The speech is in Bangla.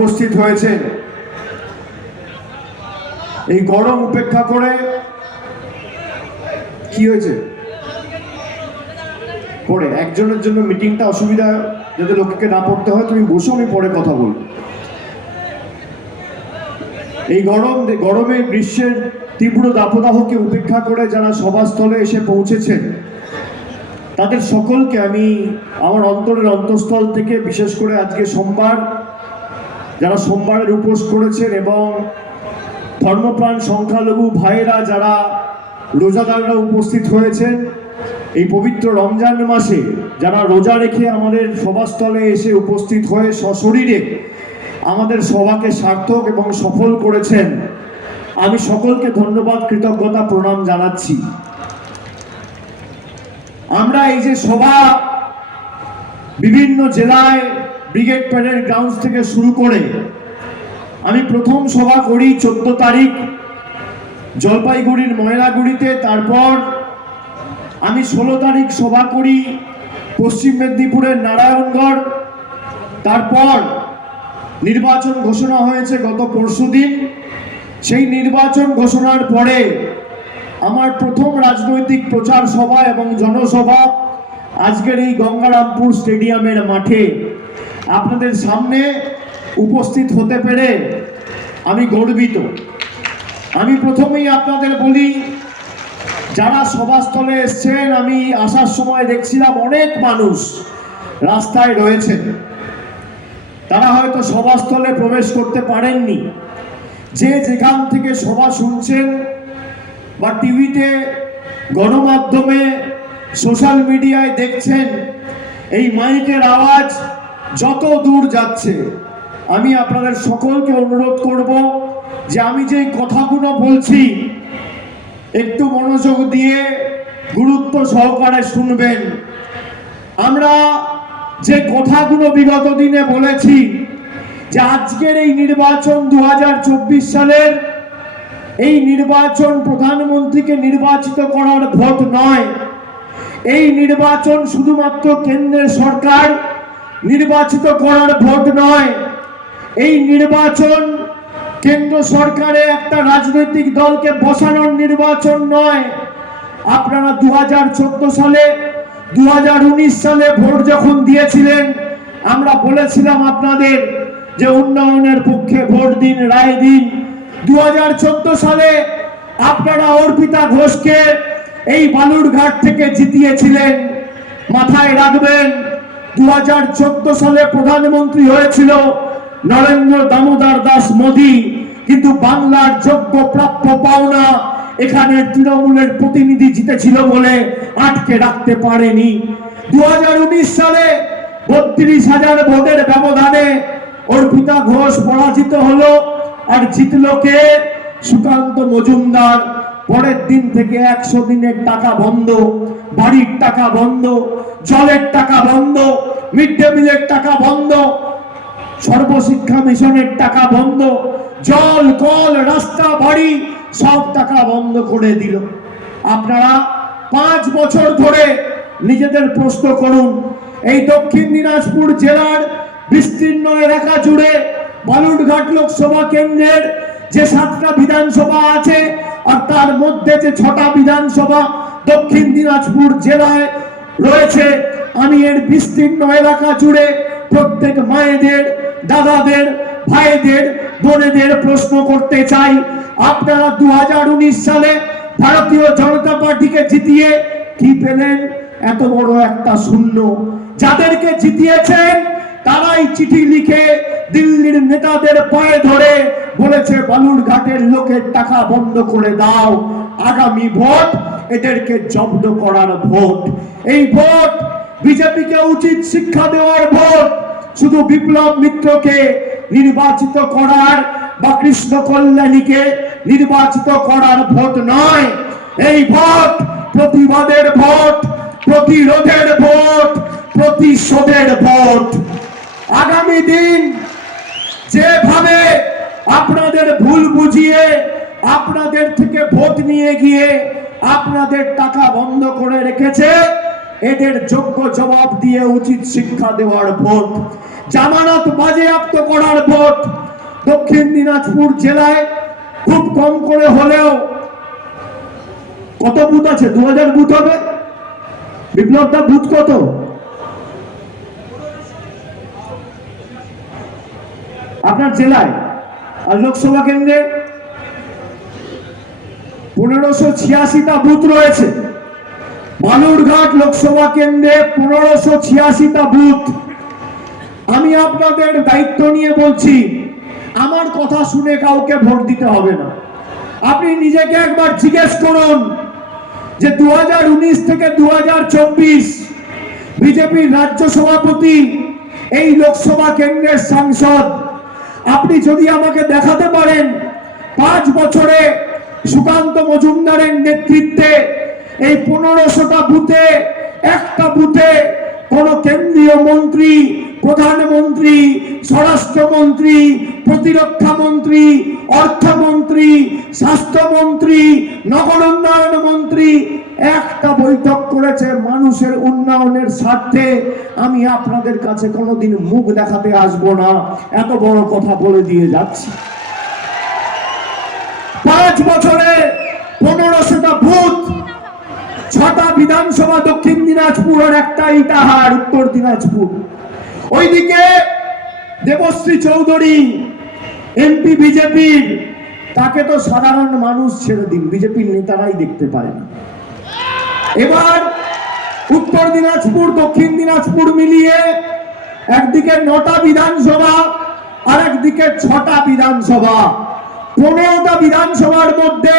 উপস্থিত হয়েছেন। এই গরম উপেক্ষা করে কি হয়েছে? পরে একজনের জন্য মিটিংটা অসুবিধা যাতে লোককে না পড়তে হয়, তুমি বসো, আমি পরে কথা বলব। এই গরম, গরমে গ্রীষ্মের তীব্র দাপদাহকে উপেক্ষা করে যারা সভাস্থলে এসে পৌঁছেছেন, তাদের সকলকে আমি আমার অন্তরের অন্তঃস্থল থেকে, বিশেষ করে আজকে সোমবার যারা সোমবারের উপোস করেছেন এবং ধর্মপ্রাণ সংখ্যালঘু ভাইয়েরা যারা রোজাদাররা উপস্থিত হয়েছেন, এই পবিত্র রমজান মাসে যারা রোজা রেখে আমাদের সভাস্থলে এসে উপস্থিত হয়ে সশরীরে আমাদের সভাকে সার্থক এবং সফল করেছেন, আমি সকলকে ধন্যবাদ, কৃতজ্ঞতা প্রণাম জানাচ্ছি। আমরা এই যে সভা বিভিন্ন জেলায় ব্রিগেড প্যারেড গ্রাউন্ডস থেকে শুরু করে আমি প্রথম সভা করি চোদ্দ তারিখ জলপাইগুড়ির ময়লাগুড়িতে। তারপর আমি ষোলো তারিখ সভা করি পশ্চিম মেদিনীপুরের নারায়ণগড়। তারপর নির্বাচন ঘোষণা হয়েছে গত পরশুদিন সেই নির্বাচন ঘোষণার পরে আমার প্রথম রাজনৈতিক প্রচার সভা এবং জনসভা আজকের এই গঙ্গারামপুর স্টেডিয়ামের মাঠে। আপনাদের সামনে উপস্থিত হতে পেরে আমি গর্বিত। আমি প্রথমেই আপনাদের বলি, যারা সভাস্থলে এসছেন, আমি আসার সময় দেখছিলাম অনেক মানুষ রাস্তায় রয়েছেন। তারা হয়তো সভাস্থলে প্রবেশ করতে পারেননি। যে যেখান থেকে সভা শুনছেন বা টিভিতে, গণমাধ্যমে, সোশ্যাল মিডিয়ায় দেখছেন, এই মাইকের আওয়াজ যত দূর যাচ্ছে, আমি আপনাদের সকলকে অনুরোধ করব যে আমি যে কথাগুলো বলছি, একটু মনোযোগ দিয়ে গুরুত্ব সহকারে শুনবেন। আমরা যে কথাগুলো বিগত দিনে বলেছি, যে আজকের এই নির্বাচন দু হাজার চব্বিশ সালের, এই নির্বাচন প্রধানমন্ত্রীকে নির্বাচিত করার ভোট নয়। এই নির্বাচন শুধুমাত্র কেন্দ্রের সরকার নির্বাচিত করার ভোট নয়। এই নির্বাচন কেন্দ্র সরকারে একটা রাজনৈতিক দলকে বসানোর নির্বাচন নয়। আপনারা দু হাজার চোদ্দ সালে দু হাজার উনিশ সালে ভোট যখন দিয়েছিলেন, আমরা বলেছিলাম আপনাদের যে উন্নয়নের পক্ষে ভোট দিন, রায় দিন। দু হাজার চোদ্দ সালে আপনারা অর্পিতা ঘোষকে এই বালুরঘাট থেকে জিতিয়েছিলেন। মাথায় রাখবেন দু হাজার চোদ্দ সালে প্রধানমন্ত্রী হয়েছিল নরেন্দ্র দামোদর দাস মোদী। কিন্তু বাংলার যোগ্য প্রাপ্য পাওনা এখানে তৃণমূলের প্রতিনিধি জিতেছিল বলে আটকে রাখতে পারেনি। দু হাজার উনিশ সালে বত্রিশ হাজার ভোটের ব্যবধানে অর্পিতা ঘোষ পরাজিত হলো আর জিতলো কে? সুকান্ত মজুমদার। পরের দিন থেকে একশো দিনের টাকা বন্ধ, বাড়ির টাকা বন্ধ, জলের টাকা বন্ধ, মিড ডে মিলের টাকা বন্ধ, সর্বশিক্ষা মিশনের টাকা বন্ধ, জল, কল, রাস্তা, বাড়ি, সব টাকা বন্ধ করে দিল। আপনারা পাঁচ বছর ধরে নিজেদের প্রশ্ন করুন, এই দক্ষিণ দিনাজপুর জেলার বিস্তীর্ণ এলাকা জুড়ে বালুরঘাট লোকসভা কেন্দ্রের যে সাতটা বিধানসভা আছে আর তার মধ্যে যে ছটা বিধানসভা দক্ষিণ দিনাজপুর জেলায় রয়েছে, আমি এর বিস্তীর্ণ এলাকা জুড়ে প্রত্যেক মায়েদের, দাদাদের, ভাইদের, বোনেদের প্রশ্ন করতে চাই। আপনারা দু হাজার উনিশ সালে ভারতীয় জনতা পার্টিকে জিতিয়ে কি পেলেন? এত বড় একটা শূন্য। যাদেরকে জিতিয়েছেন, তারাই চিঠি লিখে দিল্লির নেতাদের পায়ে ধরে বলেছে বালুরঘাটের লোকের টাকা বন্ধ করে দাও। আগামী ভোট এদেরকে জব্দ করার ভোট। এই ভোট বিজেপিকে উচিত শিক্ষা দেওয়ার ভোট। শুধু বিপ্লব মিত্রকে নির্বাচিত করার বা কৃষ্ণ কল্যাণীকে নির্বাচিত করার ভোট নয়। এই ভোট প্রতিবাদের ভোট, প্রতিরোধের ভোট, প্রতিশোধের ভোট। আগামী দিন যেভাবে আপনাদের ভুল বুঝিয়ে, আপনাদের থেকে ভোট নিয়ে গিয়ে আপনাদের টাকা বন্ধ করে রেখেছে, এদের যোগ্য জবাব দিয়ে উচিত শিক্ষা দেওয়ার ভোট। জামানত বাজেয়াপ্ত করার ভোট। দক্ষিণ দিনাজপুর জেলায় খুব কম করে হলেও কত বুথ আছে? দু হাজার বুথ হবে? বিপ্লবটা বুথ কত? আপনার জেলায়? লোকসভা কেন্দ্রে পনেরোশো ছিয়াশিটা বুথ রয়েছে। বালুরঘাট লোকসভা কেন্দ্রে পনেরোশো ছিয়াশিটা বুথ। আমি আপনাদের দায়িত্ব নিয়ে বলছি, আমার কথা শুনে কাউকে ভোট দিতে হবে না। আপনি নিজেকে একবার জিজ্ঞেস করুন যে দু হাজার উনিশ থেকে দু হাজার চব্বিশ বিজেপির রাজ্য সভাপতি এই লোকসভা কেন্দ্রের সাংসদ আপনি যদি আমাকে দেখাতে পারেন, পাঁচ বছরে সুকান্ত মজুমদারের নেতৃত্বে এই পনেরোশোটা বুথে, একটা বুথে কোন কেন্দ্রীয় মন্ত্রী, প্রধানমন্ত্রী, স্বরাষ্ট্রমন্ত্রী প্রতিরক্ষা মন্ত্রী অর্থমন্ত্রী, স্বাস্থ্যমন্ত্রী, নগর উন্নয়ন মন্ত্রী একটা বৈঠক করেছে মানুষের উন্নয়নের স্বার্থে। আমি আপনাদের কাছে কোনোদিন মুখ দেখাতে আসব না। এত বড় কথা বলে দিয়ে যাচ্ছি। পাঁচ বছরে পনেরোশোটা বুথ, ছটা বিধানসভা দক্ষিণ দিনাজপুর আর একটা ইটাহার, উত্তর দিনাজপুর। ওইদিকে দেবশ্রী চৌধুরী, এমপি, বিজেপির, তাকে তো সাধারণ মানুষ ছেড়ে দিন। বিজেপির নেতারাই দেখতে পায় না। এবার উত্তর দিনাজপুর, দক্ষিণ দিনাজপুর মিলিয়ে একদিকে নটা বিধানসভা আর একদিকে ছটা বিধানসভা। পনেরোটা বিধানসভার মধ্যে